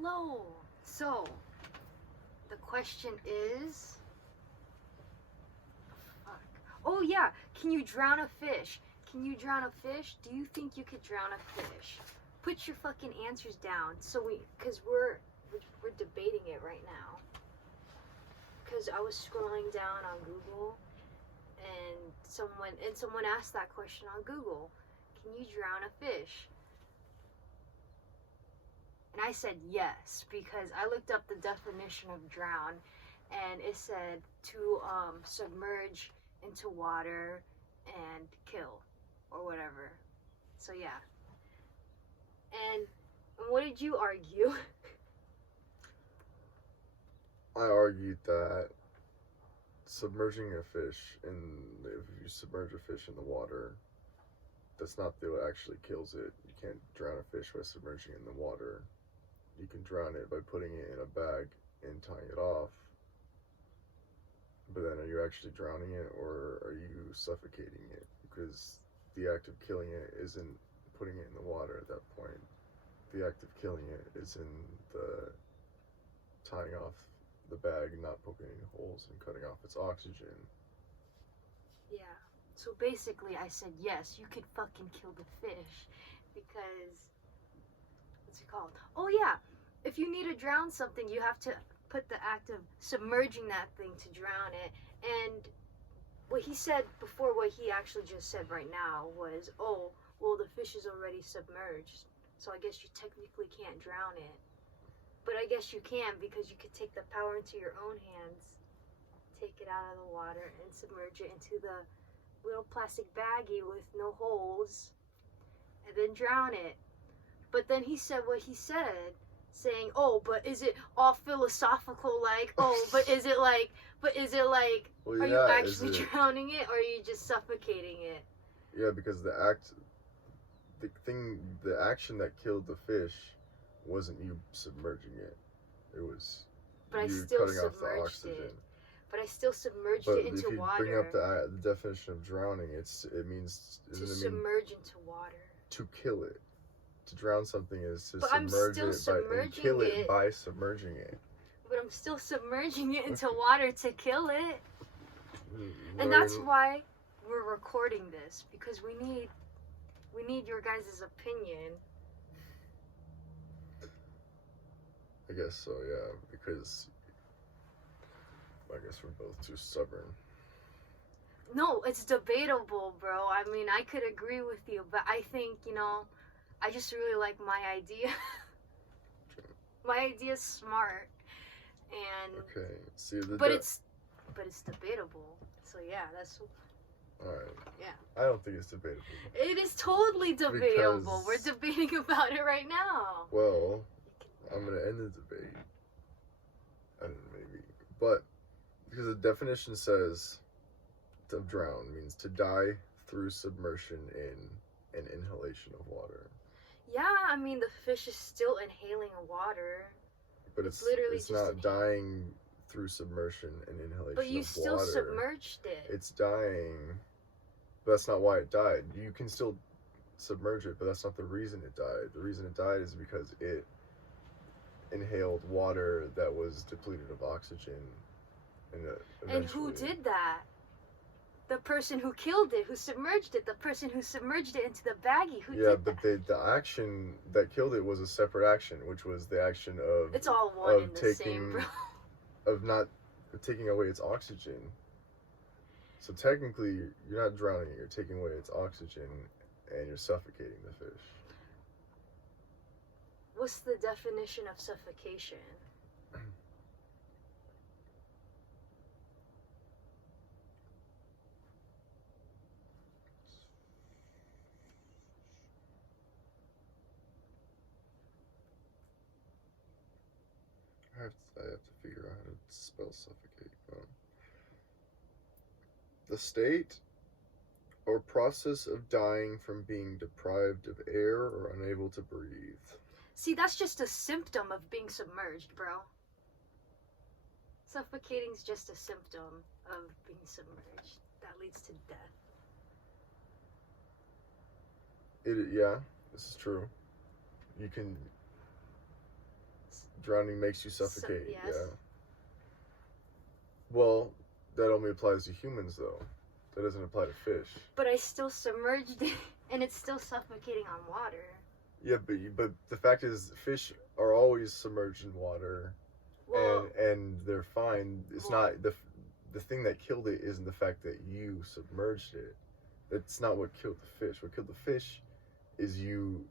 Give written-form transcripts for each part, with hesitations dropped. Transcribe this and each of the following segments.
Hello. So, the question is... Fuck. Oh yeah, can you drown a fish? Can you drown a fish? Do you think you could drown a fish? Put your fucking answers down. Cause we're debating it right now. Cause I was scrolling down on Google, and someone asked that question on Google. Can you drown a fish? And I said yes, because I looked up the definition of drown, and it said to submerge into water and kill, or whatever. So yeah. And what did you argue? I argued that submerging a fish, if you submerge a fish in the water, that's not what actually kills it. You can't drown a fish by submerging it in the water. You can drown it by putting it in a bag and tying it off. But then are you actually drowning it, or are you suffocating it? Because the act of killing it isn't putting it in the water at that point. The act of killing it is in the tying off the bag, not poking any holes and cutting off its oxygen. Yeah. So basically I said yes, you could fucking kill the fish, because what's it called? Oh yeah, if you need to drown something, you have to put the act of submerging that thing to drown it. And what he said before, what he actually just said right now was, oh, well, the fish is already submerged, so I guess you technically can't drown it. But I guess you can, because you could take the power into your own hands, take it out of the water and submerge it into the little plastic baggie with no holes, and then drown it. But then he said what he said, saying, oh, but is it all philosophical, like, oh, but is it like, Well, are yeah, you actually drowning it, or are you just suffocating it? Yeah, because the action that killed the fish wasn't you submerging it. It was you cutting off the oxygen. But I still submerged it into water. But if you bring up the definition of drowning, it means to submerge into water. To kill it. To drown something is to but submerge it and kill it by submerging it. But I'm still submerging it into water to kill it. And that's why we're recording this, because we need your guys' opinion. I guess so, yeah, because I guess we're both too stubborn. No, it's debatable, bro. I mean, I could agree with you, but I think, I just really like my idea. My idea's smart. And okay, see but it's debatable. So yeah, that's alright. Yeah. I don't think it's debatable. It is totally debatable. We're debating about it right now. Well, I'm gonna end the debate. I don't know, maybe. But because the definition says to drown means to die through submersion in an inhalation of water. Yeah, I mean, the fish is still inhaling water. But it's literally it's not dying through submersion and inhalation of water. But you still submerged it. It's dying. But that's not why it died. You can still submerge it, but that's not the reason it died. The reason it died is because it inhaled water that was depleted of oxygen. And who did that? The person who killed it, who submerged it, the person who submerged it into the baggie, who did that? Yeah, but the action that killed it was a separate action, which was the action of... It's all one and the same, bro. Of not taking away its oxygen. So technically, you're not drowning it, you're taking away its oxygen, and you're suffocating the fish. What's the definition of suffocation? I have to figure out how to spell suffocate. The state or process of dying from being deprived of air or unable to breathe. See, that's just a symptom of being submerged, bro. Suffocating's just a symptom of being submerged. That leads to death. Yeah, this is true. You can... Drowning makes you suffocate. yes. Yeah. Well, that only applies to humans, though. That doesn't apply to fish. But I still submerged it, and it's still suffocating on water. Yeah, but the fact is, fish are always submerged in water, Well, and they're fine. It's well- not the thing that killed it isn't the fact that you submerged it. That's not what killed the fish. What killed the fish is you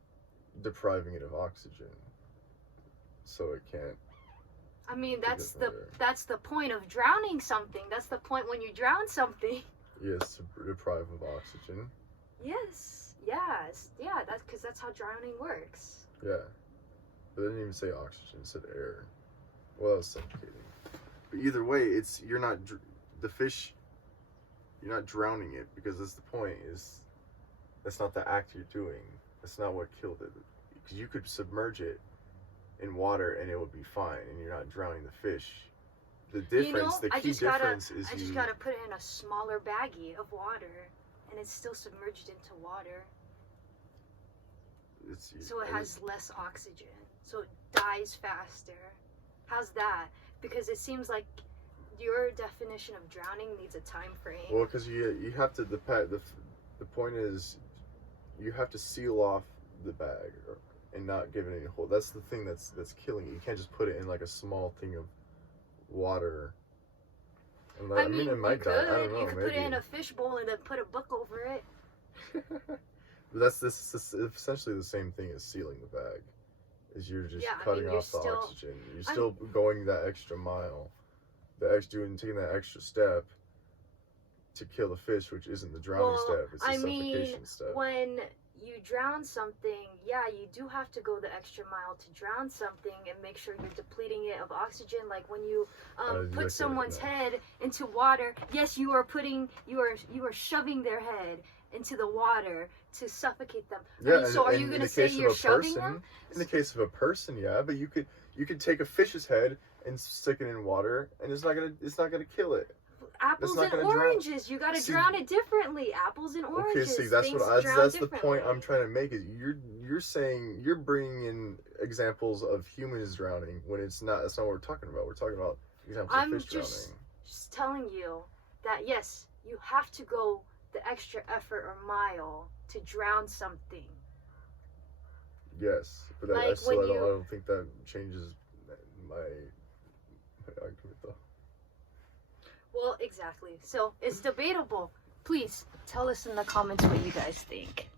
depriving it of oxygen, so it can't. I mean, Because that's the point of drowning something. That's the point when you drown something. Yes, to deprive of oxygen. Yes. That's because that's how drowning works. Yeah, but they didn't even say oxygen; it said air. Well, that was suffocating. But either way, it's the fish. You're not drowning it because that's the point. Is that's not the act you're doing. That's not what killed it. Because you could submerge it in water and it would be fine, and you're not drowning the fish. The difference, the key difference is I just gotta put it in a smaller baggie of water, and it's still submerged into water. So it has less oxygen, so it dies faster. How's that? Because it seems like your definition of drowning needs a time frame. Well, because you have to the point is you have to seal off the bag and not give it any hold. That's the thing that's killing it. You can't just put it in like a small thing of water. And I mean, it might die. I don't know. You could put it in a fishbowl and then put a book over it. But that's essentially the same thing as sealing the bag. Is you're just cutting off the oxygen. You're still going that extra mile, taking that extra step to kill the fish, which isn't the drowning step. It's the suffocation step. When you drown something, you do have to go the extra mile to drown something and make sure you're depleting it of oxygen. Like when you put someone's head into water, yes, you are shoving their head into the water to suffocate them. Yeah, so are you going to say you're shoving them? In the case of a person, yeah, but you could take a fish's head and stick it in water, and it's not gonna kill it. Apples and oranges, you gotta drown it differently. Apples and oranges. Okay, see, that's the point I'm trying to make. Is you're saying you're bringing in examples of humans drowning when it's not. That's not what we're talking about. We're talking about examples of fish drowning. Just telling you that yes, you have to go the extra effort or mile to drown something. Yes, but Like I don't think that changes my argument though. Well, exactly. So it's debatable. Please tell us in the comments what you guys think.